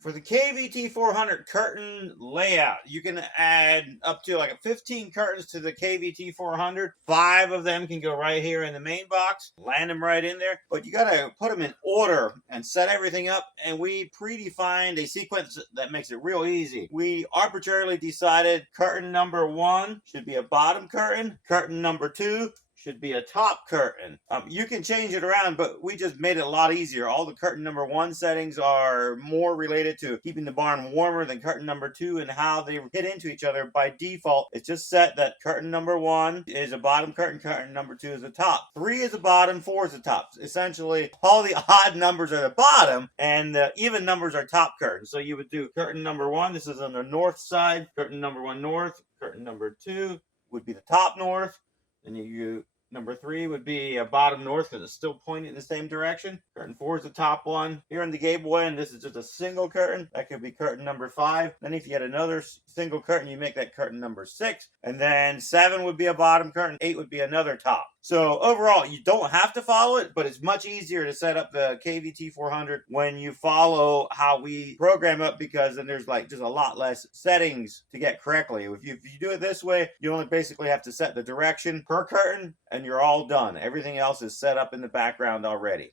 For the KVT 400 curtain layout, you can add up to like 15 curtains to the KVT 400. 5 of them can go right here in the main box, land them right in there. But you got to put them in order and set everything up. And we predefined a sequence that makes it real easy. We arbitrarily decided curtain number 1 should be a bottom curtain. Curtain number 2 should be a top curtain. You can change it around, but we just made it a lot easier. All the curtain number 1 settings are more related to keeping the barn warmer than curtain number 2 and how they hit into each other. By default, it's just set that curtain number 1 is a bottom curtain, curtain number 2 is a top. 3 is a bottom, 4 is a top. Essentially, all the odd numbers are the bottom and the even numbers are top curtains. So you would do curtain number 1, this is on the north side, curtain number 1 north, curtain number 2 would be the top north. Then you number 3 would be a bottom north because it's still pointing in the same direction. Curtain 4 is the top one. Here in the gable end, this is just a single curtain. That could be curtain number 5. Then if you had another single curtain, you make that curtain number 6. And then 7 would be a bottom curtain. 8 would be another top. So overall, you don't have to follow it, but it's much easier to set up the KVT 400 when you follow how we program it, because then there's like just a lot less settings to get correctly. If you do it this way, you only basically have to set the direction per curtain and you're all done. Everything else is set up in the background already.